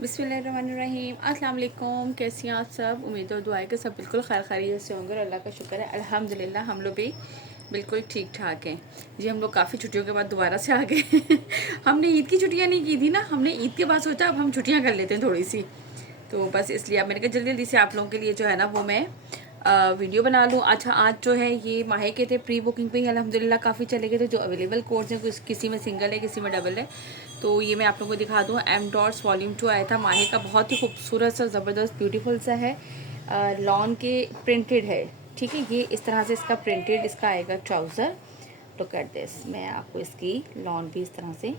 बिस्मिल्लाहिर्रहमानिर्रहीम। अस्सलाम वालेकुम। कैसी हैं आप सब? उम्मीद और दुआ है कि सब बिल्कुल खैर खैरियत से होंगे और अल्लाह का शुक्र है अल्हम्दुलिल्लाह हम लोग भी बिल्कुल ठीक ठाक हैं जी। हम लोग काफ़ी छुट्टियों के बाद दोबारा से आ गए हमने ईद की छुट्टियां नहीं की थी ना, हमने ईद के बाद सोचा अब हम छुट्टियां कर लेते हैं थोड़ी सी, तो बस इसलिए अब मैंने कहा जल्दी जल्दी से आप लोगों के लिए जो है ना वो मैं वीडियो बना लूँ। अच्छा, आज जो है ये माहे के थे, प्री बुकिंग पे ही अल्हम्दुलिल्लाह काफ़ी चले गए थे। जो अवेलेबल कोड्स हैं किसी में सिंगल है, किसी में डबल है, तो ये मैं आप लोगों को दिखा दूँ। एम डॉट्स वॉल्यूम 2 आया था माहे का, बहुत ही खूबसूरत सा ज़बरदस्त ब्यूटीफुल सा है, लॉन के प्रिंटेड है। ठीक है, ये इस तरह से इसका प्रिंटेड इसका आएगा ट्राउज़र। लुक एट दिस, मैं आपको इसकी लॉन भी इस तरह से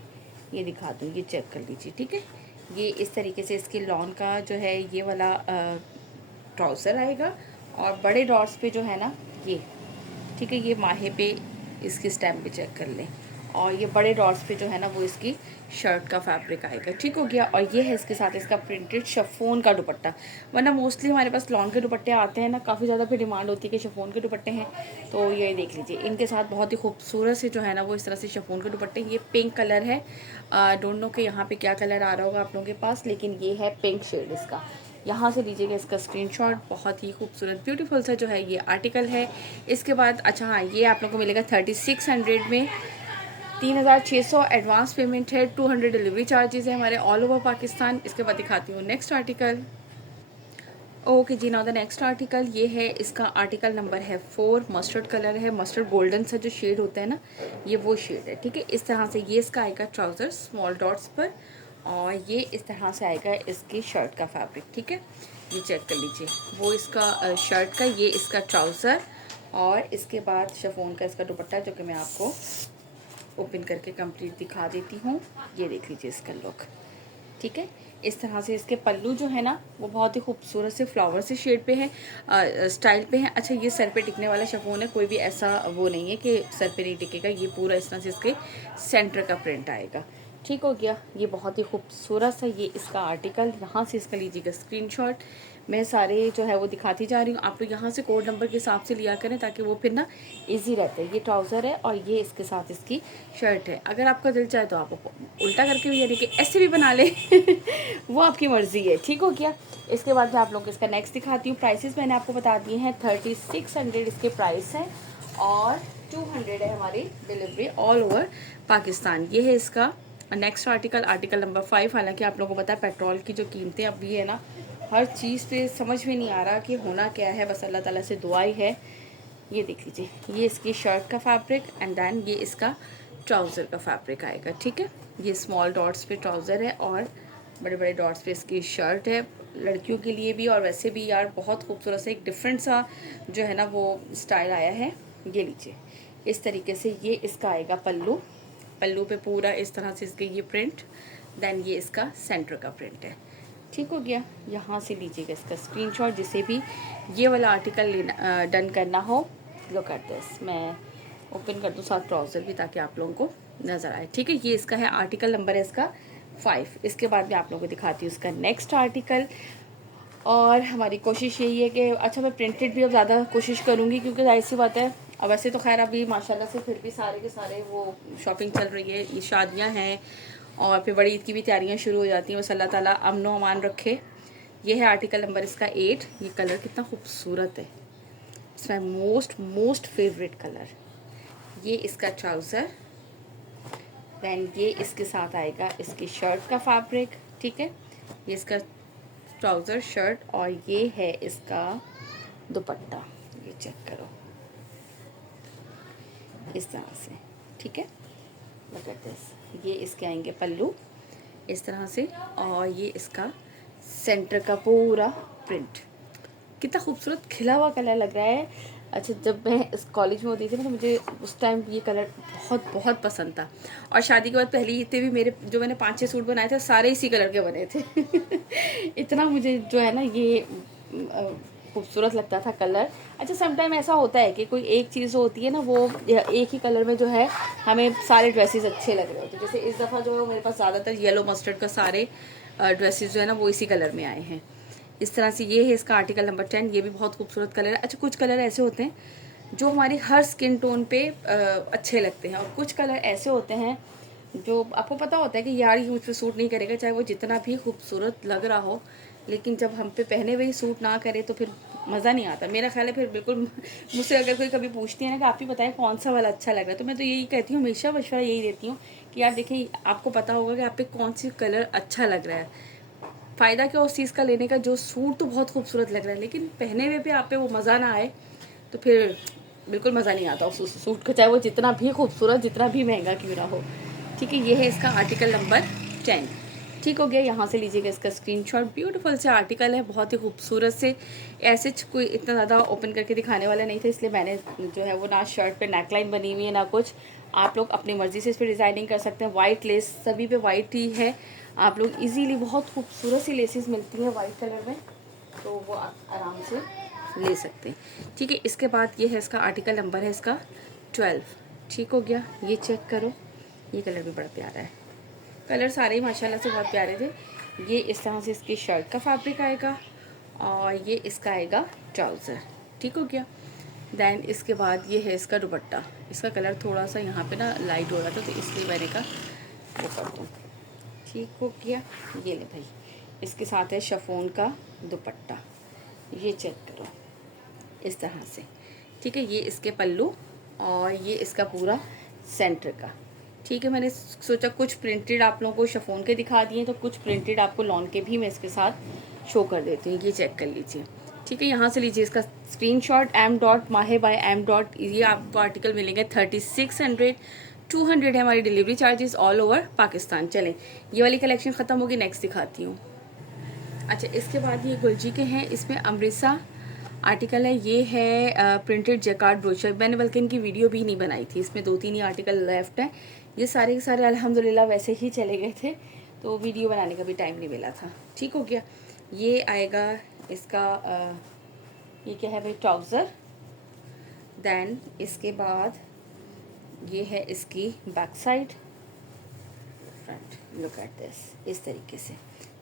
ये दिखा दूँ, ये चेक कर लीजिए। ठीक है, ये इस तरीके से इसकी लॉन का जो है ये वाला ट्राउज़र आएगा और बड़े डॉट्स पे जो है ना ये, ठीक है, ये माहे पे इसकी स्टैम्प भी चेक कर लें, और ये बड़े डॉट्स पे जो है ना वो इसकी शर्ट का फैब्रिक आएगा। ठीक हो गया, और ये है इसके साथ इसका प्रिंटेड शिफॉन का दुपट्टा। वरना मोस्टली हमारे पास लॉन के दुपट्टे आते हैं ना, काफ़ी ज़्यादा फिर डिमांड होती है कि शिफॉन के दुपट्टे हैं, तो ये देख लीजिए इनके साथ बहुत ही खूबसूरत से जो है ना वो इस तरह से शिफॉन के दुपट्टे। ये पिंक कलर है, डोंट नो कि यहाँ पे क्या कलर आ रहा होगा आप लोगों के पास, लेकिन ये है पिंक शेड इसका। यहाँ से लीजिएगा इसका स्क्रीनशॉट। बहुत ही खूबसूरत ब्यूटीफुल सा जो है ये आर्टिकल है। इसके बाद अच्छा हाँ, ये आप लोगों को मिलेगा 3600 में, 3600 एडवांस पेमेंट है, 200 डिलीवरी चार्जेस है हमारे ऑल ओवर पाकिस्तान। इसके बाद दिखाती हूँ नेक्स्ट आर्टिकल। ओके जी, नाउ द नेक्स्ट आर्टिकल ये है, इसका आर्टिकल नंबर है 4। मस्टर्ड कलर है, मस्टर्ड गोल्डन सा जो शेड होता है ना, ये वो शेड है। ठीक है, इस तरह से ये इसका आएगा ट्राउज़र स्मॉल डॉट्स पर, और ये इस तरह से आएगा इसकी शर्ट का फैब्रिक। ठीक है, ये चेक कर लीजिए, वो इसका शर्ट का, ये इसका ट्राउज़र, और इसके बाद शिफॉन का इसका दुपट्टा, जो कि मैं आपको ओपन करके कंप्लीट दिखा देती हूँ। ये देख लीजिए इसका लुक। ठीक है, इस तरह से इसके पल्लू जो है ना वो बहुत ही खूबसूरत से फ्लावर से शेड पे है, स्टाइल पे है। अच्छा, ये सर पे टिकने वाला शिफॉन है, कोई भी ऐसा वो नहीं है कि सर पे नहीं टिकेगा, ये पूरा इस तरह से इसके सेंटर का प्रिंट आएगा। ठीक हो गया, ये बहुत ही खूबसूरत सा ये इसका आर्टिकल। यहाँ से इसका लीजिएगा स्क्रीनशॉट। मैं सारे जो है वो दिखाती जा रही हूँ, आप लोग यहाँ से कोड नंबर के हिसाब से लिया करें ताकि वो फिर ना इजी रहता है। ये ट्राउज़र है और ये इसके साथ इसकी शर्ट है। अगर आपका दिल चाहे तो आप उल्टा करके भी, यानी कि ऐसे भी बना ले वो आपकी मर्ज़ी है। ठीक हो गया, इसके बाद मैं आप लोग को इसका नेक्स्ट दिखाती हूँ। प्राइसेस मैंने आपको बता दिए हैं, 3600 इसके प्राइस है, और 200 है हमारी डिलीवरी ऑल ओवर पाकिस्तान। ये है इसका नेक्स्ट आर्टिकल, आर्टिकल नंबर 5। हालांकि आप लोगों को पता है पेट्रोल की जो कीमतें अब भी है ना, हर चीज़ पे समझ में नहीं आ रहा कि होना क्या है, बस अल्लाह ताला से दुआ ही है। ये देख लीजिए, ये इसकी शर्ट का फैब्रिक, एंड देन ये इसका ट्राउज़र का फैब्रिक आएगा। ठीक है, ये स्मॉल डॉट्स पे ट्राउज़र है और बड़े बड़े डॉट्स पे इसकी शर्ट है, लड़कियों के लिए भी और वैसे भी। यार बहुत खूबसूरत सा एक डिफरेंट सा जो है ना वो स्टाइल आया है। ये लीजिए, इस तरीके से ये इसका आएगा पल्लू। पल्लू पे पूरा इस तरह से इसके ये प्रिंट, देन ये इसका सेंटर का प्रिंट है। ठीक हो गया, यहाँ से लीजिएगा इसका स्क्रीनशॉट जिसे भी ये वाला आर्टिकल लेना डन करना हो। लुक एट दिस, मैं ओपन कर दूँ साथ ट्राउज़र भी ताकि आप लोगों को नज़र आए। ठीक है, ये इसका है आर्टिकल नंबर है इसका 5। इसके बाद मैं आप लोगों को दिखाती हूँ इसका नेक्स्ट आर्टिकल। और हमारी कोशिश यही है कि अच्छा, मैं प्रिंटेड भी अब ज़्यादा कोशिश करूँगी, क्योंकि जाहिर सी बात है अब वैसे तो खैर अभी माशाल्लाह से फिर भी सारे के सारे वो शॉपिंग चल रही है, ये शादियाँ हैं और फिर बड़ी ईद की भी तैयारियाँ शुरू हो जाती हैं। बस अल्लाह ताला अमन व अमान रखे। ये है आर्टिकल नंबर इसका 8। ये कलर कितना खूबसूरत है, it's my most most favourite colour. ये इसका ट्राउज़र, दैन ये इसके साथ आएगा इसकी शर्ट का फैब्रिक। ठीक है, ये इसका ट्राउज़र शर्ट, और ये है इसका दुपट्टा। ये चेक करो इस तरह से। ठीक है, लुक एट दिस, ये इसके आएंगे पल्लू इस तरह से, और ये इसका सेंटर का पूरा प्रिंट। कितना खूबसूरत खिला हुआ कलर लग रहा है। अच्छा, जब मैं इस कॉलेज में होती थी ना तो मुझे उस टाइम ये कलर बहुत बहुत पसंद था, और शादी के बाद पहली ईद पे भी मेरे जो मैंने 5-6 सूट बनाए थे सारे इसी कलर के बने थे इतना मुझे जो है ना ये खूबसूरत लगता था कलर। अच्छा, समटाइम ऐसा होता है कि कोई एक चीज़ होती है ना वो एक ही कलर में जो है हमें सारे ड्रेसेस अच्छे लग रहे होते हैं। जैसे इस दफ़ा जो है मेरे पास ज़्यादातर येलो मस्टर्ड का सारे ड्रेसेस जो है ना वो इसी कलर में आए हैं। इस तरह से ये है इसका आर्टिकल नंबर 10। ये भी बहुत खूबसूरत कलर है। अच्छा, कुछ कलर ऐसे होते हैं जो हमारी हर स्किन टोन पे अच्छे लगते हैं, और कुछ कलर ऐसे होते हैं जो आपको पता होता है कि यार ये मुझ पर सूट नहीं करेगा, चाहे वो जितना भी खूबसूरत लग रहा हो, लेकिन जब हम पे पहने हुए ही सूट ना करे तो फिर मज़ा नहीं आता। मेरा ख्याल है फिर बिल्कुल मुझसे अगर कोई कभी पूछती है ना कि आप ही बताएं कौन सा वाला अच्छा लग रहा है, तो मैं तो यही कहती हूँ, हमेशा मशवरा यही देती हूँ कि यार देखिए आपको पता होगा कि आप पे कौन सी कलर अच्छा लग रहा है। फ़ायदा क्या उस चीज़ का लेने का, जो सूट तो बहुत खूबसूरत लग रहा है लेकिन पहने हुए पे आप पे वो मज़ा ना आए तो फिर बिल्कुल मज़ा नहीं आता उस सूट का, चाहे वो जितना भी खूबसूरत, जितना भी महंगा क्यों ना हो। ठीक है, ये है इसका आर्टिकल नंबर 10। ठीक हो गया, यहाँ से लीजिएगा इसका स्क्रीनशॉट। ब्यूटीफुल से आर्टिकल है, बहुत ही खूबसूरत से। ऐसे कोई इतना ज़्यादा ओपन करके दिखाने वाला नहीं था, इसलिए मैंने जो है वो ना शर्ट पे नेकलाइन बनी हुई है ना कुछ। आप लोग अपनी मर्ज़ी से इस पर डिज़ाइनिंग कर सकते हैं। वाइट लेस सभी पे वाइट ही है, आप लोग इजीली, बहुत खूबसूरत सी लेसेस मिलती हैं वाइट कलर में, तो वो आप आराम से ले सकते हैं। ठीक है, इसके बाद ये है इसका आर्टिकल नंबर है इसका 12। ठीक हो गया, ये चेक करो, ये कलर भी बड़ा प्यारा है। कलर सारे ही माशाल्लाह से बहुत प्यारे थे। ये इस तरह से इसकी शर्ट का फैब्रिक आएगा और ये इसका आएगा ट्राउज़र। ठीक हो गया। दैन इसके बाद ये है इसका दुपट्टा। इसका कलर थोड़ा सा यहाँ पे ना लाइट हो रहा था तो इसलिए मैंने कहा वो कर दूँ। ठीक हो गया, ये ले भाई, इसके साथ है शिफॉन का दुपट्टा, ये चेक करो इस तरह से। ठीक है, ये इसके पल्लू और ये इसका पूरा सेंटर का। ठीक है, मैंने सोचा कुछ प्रिंटेड आप लोगों को शिफॉन के दिखा दिए, तो कुछ प्रिंटेड आपको लॉन के भी मैं इसके साथ शो कर देती हूँ। ये चेक कर लीजिए। ठीक है, यहाँ से लीजिए इसका स्क्रीनशॉट। एम डॉट माहे बाय एम डॉट, ये आपको आर्टिकल मिलेंगे 3600, 200 है हमारी delivery charges all over Pakistan. चलें, ये वाली कलेक्शन ख़त्म होगी, नेक्स्ट दिखाती हूँ। अच्छा, इसके बाद ये गुलजी के हैं, इसमें अमृतसर आर्टिकल है। ये है प्रिंटेड जैकार्ड ब्रोशर, मैंने बल्कि इनकी वीडियो भी नहीं बनाई थी, इसमें 2-3 ही आर्टिकल लेफ्ट हैं। ये सारे के सारे अल्हम्दुलिल्लाह वैसे ही चले गए थे, तो वीडियो बनाने का भी टाइम नहीं मिला था। ठीक हो गया, ये आएगा इसका ये क्या है भाई, ट्राउज़र। दैन इसके बाद ये है इसकी back side, front, look at this, इस तरीके से।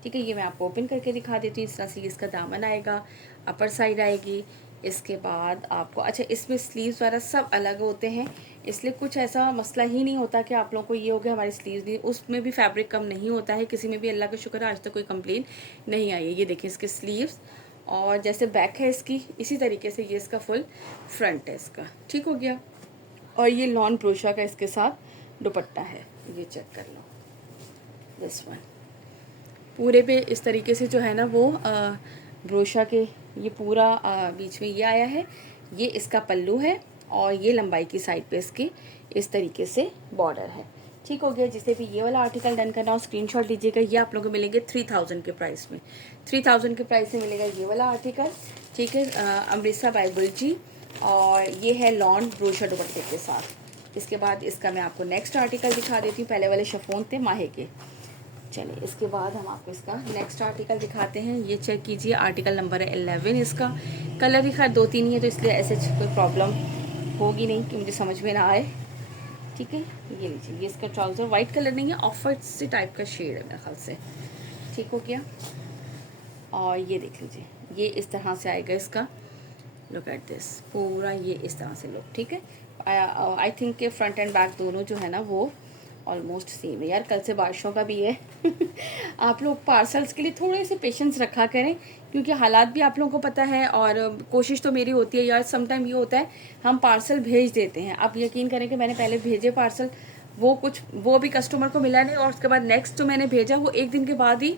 ठीक है, ये मैं आपको ओपन करके दिखा देती हूँ। इस तरह से इसका दामन आएगा, अपर साइड आएगी। इसके बाद आपको, अच्छा इसमें स्लीव्स वगैरह सब अलग होते हैं, इसलिए कुछ ऐसा मसला ही नहीं होता कि आप लोगों को ये हो गया हमारी स्लीव्स नहीं, उसमें भी फैब्रिक कम नहीं होता है किसी में भी, अल्लाह का शुक्र है आज तक कोई कंप्लेन नहीं आई है। ये देखिए इसके स्लीव्स, और जैसे बैक है इसकी, इसी तरीके से ये इसका फुल फ्रंट है इसका। ठीक हो गया, और ये लॉन ब्रोशा का इसके साथ दुपट्टा है, ये चेक कर लो दिस वन। पूरे पे इस तरीके से जो है ना वो ब्रोशा के ये पूरा बीच में ये आया है। ये इसका पल्लू है और ये लंबाई की साइड पे इसकी इस तरीके से बॉर्डर है। ठीक हो गया, जिसे भी ये वाला आर्टिकल डन करना हो स्क्रीनशॉट लीजिएगा। ये आप लोगों को मिलेंगे 3000 के प्राइस में, 3000 के प्राइस में मिलेगा ये वाला आर्टिकल। ठीक है, अमृतसर बाय गुलजी, और ये है लॉन ब्रोशा दुपट्टे के साथ। इसके बाद इसका मैं आपको नेक्स्ट आर्टिकल दिखा देती हूँ, पहले वाले शिफॉन थे माहे के। चलिए, इसके बाद हम आपको इसका नेक्स्ट आर्टिकल दिखाते हैं। ये चेक कीजिए, आर्टिकल नंबर है 11। इसका कलर ही खैर 2-3 ही है, तो इसलिए ऐसे कोई प्रॉब्लम होगी नहीं कि मुझे समझ में ना आए। ठीक है, ये लीजिए, ये इसका ट्राउज़र वाइट कलर नहीं है, ऑफ वाइट से टाइप का शेड है मेरे ख्याल से। ठीक हो गया, और ये देख लीजिए, ये इस तरह से आएगा इसका, लुक एट दिस, पूरा ये इस तरह से लुक। ठीक है, आई थिंक के फ्रंट एंड बैक दोनों जो है ना वो ऑलमोस्ट सेम है। यार कल से बारिशों का भी है आप लोग पार्सल्स के लिए थोड़े से पेशेंस रखा करें, क्योंकि हालात भी आप लोगों को पता है, और कोशिश तो मेरी होती है यार। समटाइम ये होता है हम पार्सल भेज देते हैं, आप यकीन करें कि मैंने पहले भेजे पार्सल, वो भी कस्टमर को मिला नहीं, और उसके बाद नेक्स्ट जो मैंने भेजा वो 1 दिन के बाद ही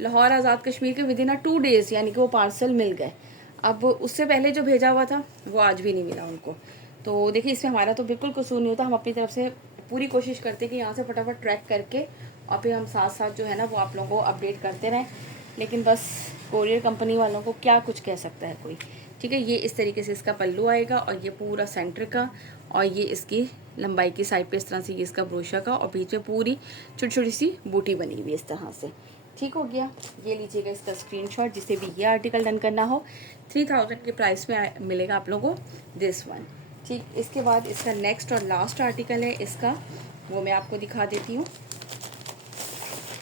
लाहौर आज़ाद कश्मीर के विदिन 2 डेज़ यानी कि वो पार्सल मिल गए। अब उससे पहले जो भेजा हुआ था वो आज भी नहीं मिला उनको। तो देखिए, इसमें हमारा तो बिल्कुल कसूर नहीं होता, हम अपनी तरफ से पूरी कोशिश करते हैं कि यहाँ से फटाफट ट्रैक करके और फिर हम साथ साथ जो है ना वो आप लोगों को अपडेट करते रहें। लेकिन बस कोरियर कंपनी वालों को क्या कुछ कह सकता है कोई। ठीक है, ये इस तरीके से इसका पल्लू आएगा, और ये पूरा सेंटर का, और ये इसकी लंबाई की साइड पे इस तरह से ये इसका ब्रोशा का, और बीच में पूरी छोटी छोटी सी बूटी बनी हुई इस तरह से। ठीक हो गया, ये लीजिएगा इसका स्क्रीनशॉट, जिसे भी ये आर्टिकल डन करना हो 3000 के प्राइस में मिलेगा आप लोगों को दिस वन। ठीक, इसके बाद इसका नेक्स्ट और लास्ट आर्टिकल है इसका, वो मैं आपको दिखा देती हूँ।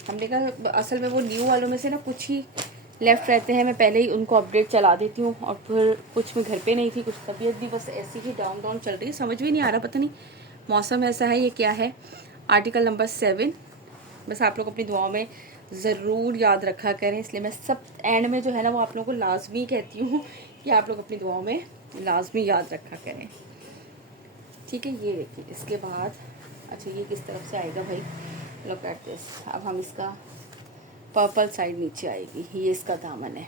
हमने कहा असल में वो न्यू वालों में से ना कुछ ही लेफ़्ट रहते हैं, मैं पहले ही उनको अपडेट चला देती हूँ, और फिर कुछ मैं घर पे नहीं थी, कुछ तबीयत भी बस ऐसी ही डाउन डाउन चल रही है, समझ भी नहीं आ रहा, पता नहीं मौसम ऐसा है ये क्या है। Article number 7। बस आप लोग अपनी दुआओं में ज़रूर याद रखा करें, इसलिए मैं सब एंड में जो है ना वो आप लोगों को लाजमी कहती हूँ कि आप लोग अपनी दुआओं में लाजमी याद रखा करें। ठीक है, ये देखिए इसके बाद अच्छा ये किस तरफ से आएगा भाई, लुक एट दिस। अब हम इसका पर्पल साइड नीचे आएगी, ये इसका दामन है।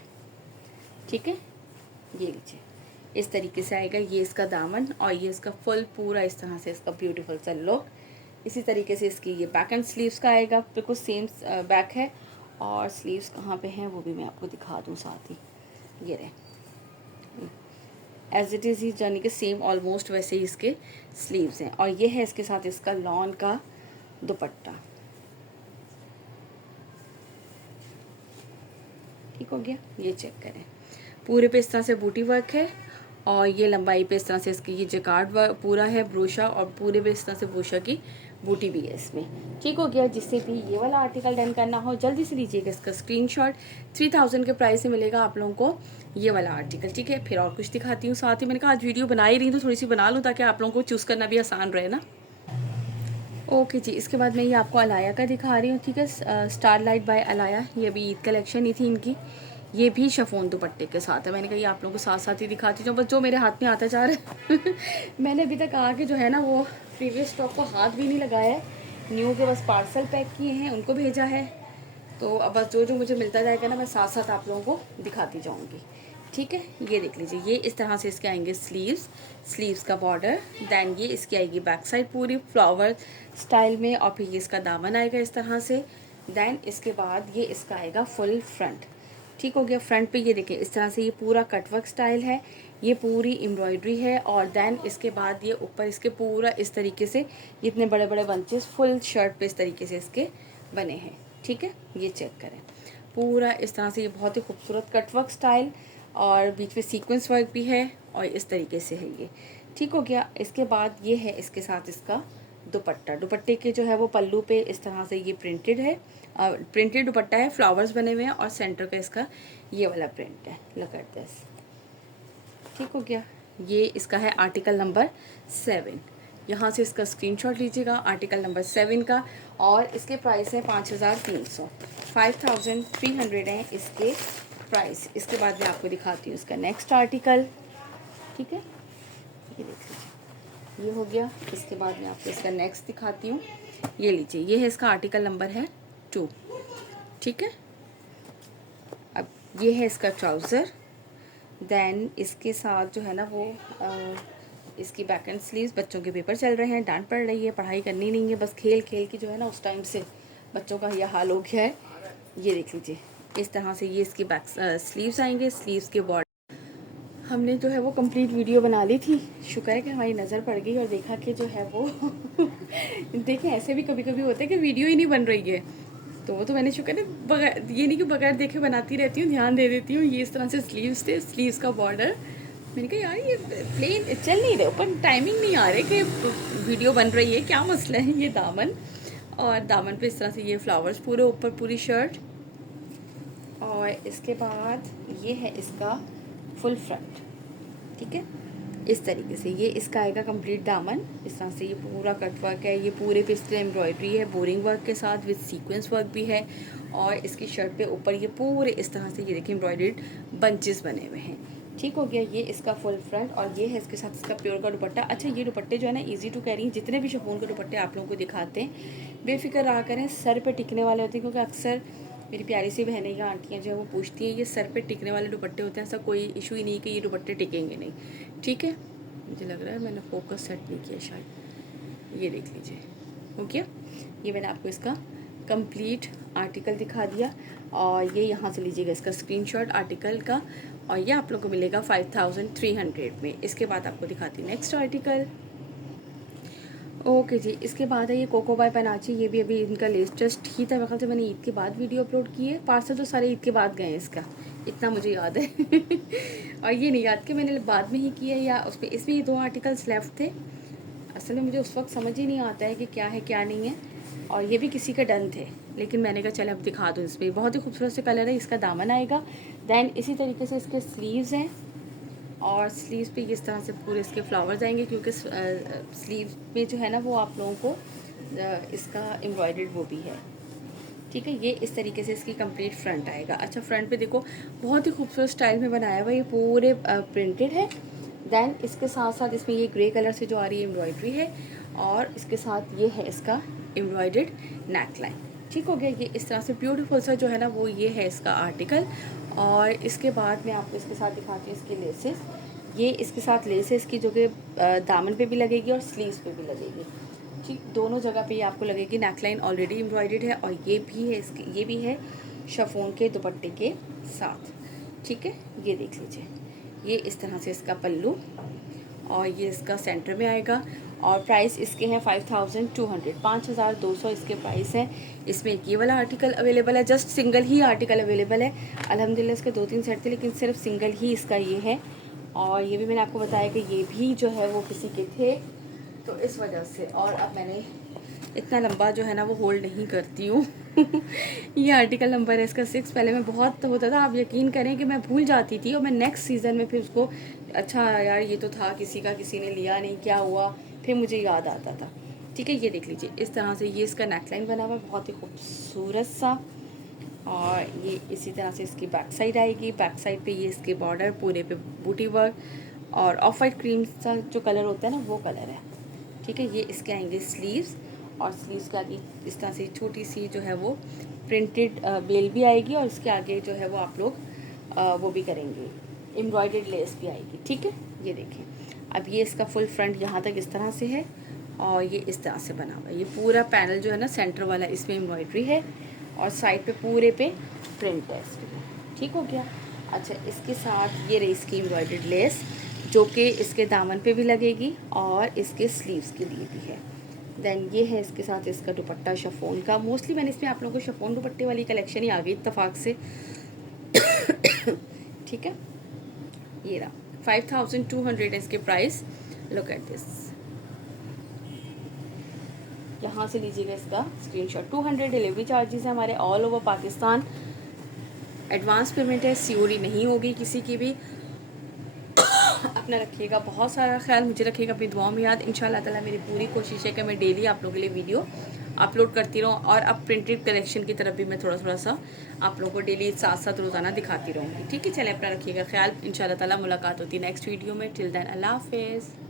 ठीक है, ये लीजिए इस तरीके से आएगा, ये इसका दामन और ये इसका फुल पूरा इस तरह से इसका ब्यूटीफुल सा लुक। इसी तरीके से इसकी ये बैक एंड स्लीव्स का आएगा, बिल्कुल सेम बैक है और स्लीव्स कहाँ पे हैं वो भी मैं आपको दिखा दूँ साथ ही। ये रहे एज इट इज़ ही, यानी कि सेम ऑलमोस्ट वैसे ही इसके स्लीव्स हैं। और ये है इसके साथ इसका लॉन का दुपट्टा। ठीक हो गया, ये चेक करें, पूरे पे इस तरह से बूटी वर्क है और ये लंबाई पे इस तरह से इसकी ये जकार्ड वर्क पूरा है ब्रोशा, और पूरे पे इस तरह से ब्रोशा की बूटी भी है इसमें। ठीक हो गया, जिससे भी ये वाला आर्टिकल डन करना हो जल्दी से लीजिएगा इसका स्क्रीनशॉट। 3000 के प्राइस से मिलेगा आप लोगों को ये वाला आर्टिकल। ठीक है, फिर और कुछ दिखाती हूँ साथ ही। मैंने कहा आज वीडियो बना ही रही तो थोड़ी सी बना लूँ ताकि आप लोगों को चूज़ करना भी आसान रहे ना। ओके जी, इसके बाद मैं ये आपको अलाया का दिखा रही हूँ। ठीक है, स्टार लाइट बाय अलाया, ये अभी ईद कलेक्शन ही थी इनकी। ये भी शिफॉन दुपट्टे के साथ है। मैंने कहा ये आप लोगों को साथ साथ ही दिखाती हूँ, बस जो मेरे हाथ में आता जा रहा है मैंने अभी तक आके जो है ना वो प्रीवियस स्टॉक को हाथ भी नहीं लगाया है, न्यू के बस पार्सल पैक किए हैं, उनको भेजा है। तो अब बस जो जो मुझे मिलता जाएगा ना मैं साथ साथ आप लोगों को दिखाती जाऊँगी। ठीक है, ये देख लीजिए, ये इस तरह से इसके आएंगे स्लीव्स का बॉर्डर। देन ये इसकी आएगी बैक साइड पूरी फ्लावर स्टाइल में, और फिर ये इसका दामन आएगा इस तरह से। देन इसके बाद ये इसका आएगा फुल फ्रंट। ठीक हो गया, फ्रंट पे ये देखिए इस तरह से ये पूरा कटवर्क स्टाइल है, ये पूरी एम्ब्रॉयडरी है। और देन इसके बाद ये ऊपर इसके पूरा इस तरीके से इतने बड़े बड़े बंचेस फुल शर्ट पे इस तरीके से इसके बने हैं। ठीक है, ये चेक करें, पूरा इस तरह से ये बहुत ही खूबसूरत कटवर्क स्टाइल, और बीच में सीक्वेंस वर्क भी है और इस तरीके से है ये। ठीक हो गया, इसके बाद ये है इसके साथ इसका दुपट्टा। दुपट्टे के जो है वो पल्लू पे इस तरह से ये प्रिंटेड है, प्रिंटेड दुपट्टा है, फ्लावर्स बने हुए हैं और सेंटर का इसका ये वाला प्रिंट है। Look at this. ठीक हो गया, ये इसका है आर्टिकल नंबर 7। यहाँ से इसका स्क्रीनशॉट लीजिएगा आर्टिकल नंबर 7 का, और इसके प्राइस है 5300, 5300 है इसके प्राइस। इसके बाद मैं आपको दिखाती हूँ इसका नेक्स्ट आर्टिकल। ठीक है, ये देख लीजिए, ये हो गया। इसके बाद मैं आपको इसका नेक्स्ट दिखाती हूँ। ये लीजिए, ये है इसका आर्टिकल नंबर है 2। ठीक है, अब ये है इसका ट्राउज़र। देन इसके साथ जो है ना वो इसकी बैक एंड स्लीव्स। बच्चों के पेपर चल रहे हैं, डांट पड़ रही है, पढ़ाई करनी नहीं है, बस खेल खेल के जो है ना उस टाइम से बच्चों का यह हाल हो गया है। ये देख लीजिए, इस तरह से ये इसकी बैक स्लीव्स आएंगे, स्लीव्स के बॉर्डर। हमने जो है वो कंप्लीट वीडियो बना ली थी, शुक्र है कि हमारी नज़र पड़ गई और देखा कि जो है वो देखें ऐसे भी कभी कभी होता है कि वीडियो ही नहीं बन रही है, तो वो तो मैंने शुक्र है बगैर, ये नहीं कि बगैर देखे बनाती रहती हूँ, ध्यान दे देती हूँ। ये इस तरह से स्लीव्स थे, स्लीव्स का बॉर्डर। मैंने कहा यार ये प्लेन चल नहीं रहे, पर टाइमिंग नहीं आ रही कि वीडियो बन रही है, क्या मसला है। ये दामन, और दामन पे इस तरह से ये फ्लावर्स पूरे ऊपर पूरी शर्ट, और इसके बाद ये है इसका फुल फ्रंट। ठीक है, इस तरीके से ये इसका आएगा कंप्लीट दामन। इस तरह से ये पूरा कट वर्क है, ये पूरे पे इस एम्ब्रॉयडरी है बोरिंग वर्क के साथ, विद सीक्वेंस वर्क भी है। और इसकी शर्ट पे ऊपर ये पूरे इस तरह से ये देखिए एम्ब्रॉयडर्ड बंचेस बने हुए हैं। ठीक हो गया, ये इसका फुल फ्रंट, और ये है इसके साथ इसका प्योर का दुपट्टा। अच्छा, ये दुपट्टे जो है ना ईजी टू कैरी, जितने भी शिफॉन के दुपट्टे आप लोगों को दिखाते हैं बेफिक्र रहा करें, सर पे टिकने वाले होते हैं, क्योंकि अक्सर मेरी प्यारी सी बहनें या आंटियाँ जो है वो पूछती हैं ये सर पे टिकने वाले दुपट्टे होते हैं, ऐसा कोई इशू ही नहीं कि ये दुपट्टे टिकेंगे नहीं। ठीक है, मुझे लग रहा है मैंने फोकस सेट नहीं किया शायद। ये देख लीजिए, हो गया। ये मैंने आपको इसका कंप्लीट आर्टिकल दिखा दिया, और ये यहाँ से लीजिएगा इसका स्क्रीनशॉट आर्टिकल का, और ये आप लोग को मिलेगा 5300 में। इसके बाद आपको दिखाती हूँ नेक्स्ट आर्टिकल। ओके जी, इसके बाद है ये कोको बाय पनाची। ये भी अभी इनका लेटेस्ट ही था, मेरे ख्याल से मैंने ईद के बाद वीडियो अपलोड की है। पार्सल तो सारे ईद के बाद गए हैं इसका, इतना मुझे याद है और ये नहीं याद कि मैंने बाद में ही किया या उसमें, इसमें ये 2 आर्टिकल्स लेफ्ट थे। असल में मुझे उस वक्त समझ ही नहीं आता है कि क्या है क्या नहीं है, और ये भी किसी का डन थे, लेकिन मैंने कहा चल अब दिखा दूँ। इसमें बहुत ही खूबसूरत से कलर है, इसका दामन आएगा। दैन इसी तरीके से इसके स्लीव्स हैं, और स्लीव्स पे इस तरह से पूरे इसके फ्लावर्स आएंगे, क्योंकि स्लीव में जो है ना वो आप लोगों को इसका एम्ब्रॉयडर्ड वो भी है। ठीक है, ये इस तरीके से इसकी कंप्लीट फ्रंट आएगा। अच्छा, फ्रंट पे देखो बहुत ही खूबसूरत स्टाइल में बनाया हुआ, ये पूरे प्रिंटेड है। देन इसके साथ साथ इसमें ये ग्रे कलर से जो आ रही है एम्ब्रॉयडरी है, और इसके साथ ये है इसका एम्ब्रॉयडर्ड नेक लाइन। ठीक हो गया, ये इस तरह से ब्यूटीफुल सा जो है ना वो ये है इसका आर्टिकल। और इसके बाद मैं आपको इसके साथ दिखाती हूँ इसकी लेसेस। ये इसके साथ लेस है इसकी, जो कि दामन पे भी लगेगी और स्लीव्स पे भी लगेगी। ठीक, दोनों जगह पे ये आपको लगेगी। नेकलाइन ऑलरेडी एम्ब्रॉयडर्ड है, और ये भी है इसकी, ये भी है शिफॉन के दुपट्टे के साथ। ठीक है, ये देख लीजिए, ये इस तरह से इसका पल्लू, और ये इसका सेंटर में आएगा। और प्राइस इसके हैं 5200, 5200 इसके प्राइस है। इसमें एक ये वाला आर्टिकल अवेलेबल है, जस्ट सिंगल ही आर्टिकल अवेलेबल है। अल्हम्दुलिल्लाह इसके 2-3 सेट थे, लेकिन सिर्फ सिंगल ही इसका ये है। और ये भी मैंने आपको बताया कि ये भी जो है वो किसी के थे, तो इस वजह से। और अब मैंने इतना लंबा जो है ना वो होल्ड नहीं करती हूँ ये आर्टिकल नंबर है इसका 6। पहले मैं बहुत होता था, आप यकीन करें कि मैं भूल जाती थी, और मैं नेक्स्ट सीज़न में फिर उसको, अच्छा यार ये तो था किसी का, किसी ने लिया नहीं, क्या हुआ, फिर मुझे याद आता था। ठीक है, ये देख लीजिए, इस तरह से ये इसका नेकलाइन बना हुआ है, बहुत ही खूबसूरत सा। और ये इसी तरह से इसकी बैक साइड आएगी। बैक साइड पे ये इसके बॉर्डर पूरे पे बूटी वर्क, और ऑफ वाइट क्रीम सा जो कलर होता है ना वो कलर है। ठीक है, ये इसके आएंगे स्लीव्स, और स्लीव्स के आगे इस तरह से छोटी सी जो है वो प्रिंटेड बेल भी आएगी, और इसके आगे जो है वो आप लोग वो भी करेंगे, एम्ब्रॉयडर्ड लेस भी आएगी। ठीक है, ये देखें, अब ये इसका फुल फ्रंट यहाँ तक इस तरह से है, और ये इस तरह से बना हुआ है। ये पूरा पैनल जो है ना सेंटर वाला, इसमें एम्ब्रॉयडरी है, और साइड पे पूरे पे प्रिंट है इसके। ठीक हो गया। अच्छा, इसके साथ ये रही इसकी एम्ब्रॉयडर्ड लेस, जो कि इसके दामन पे भी लगेगी और इसके स्लीव्स के लिए भी है। देन ये है इसके साथ इसका दुपट्टा शिफॉन का। मोस्टली मैंने इसमें आप लोगों को शिफॉन दुपट्टे वाली कलेक्शन ही आ गई इत्तेफाक से ठीक है, ये रहा 5200 इसके प्राइस। लुक एट दिस, यहाँ से लीजिएगा इसका स्क्रीनशॉट। 200 डिलीवरी चार्जेस है हमारे all over Pakistan. Advance payment है, सीओडी नहीं होगी किसी की भी। अपना रखिएगा बहुत सारा ख्याल, मुझे रखिएगा अपनी दुआओं में याद। इंशाल्लाह ताला मेरी पूरी कोशिश है कि मैं डेली आप लोगों के लिए वीडियो अपलोड करती रहूँ, और अब प्रिंटेड कलेक्शन की तरफ भी मैं थोड़ा थोड़ा सा आप लोगों को डेली साथ साथ रोज़ाना दिखाती रहूँगी। ठीक है, चले अपना रखिएगा ख्याल। इंशाल्लाह ताला मुलाकात होती है नेक्स्ट वीडियो में। टिल देन अल्लाह हाफिज़।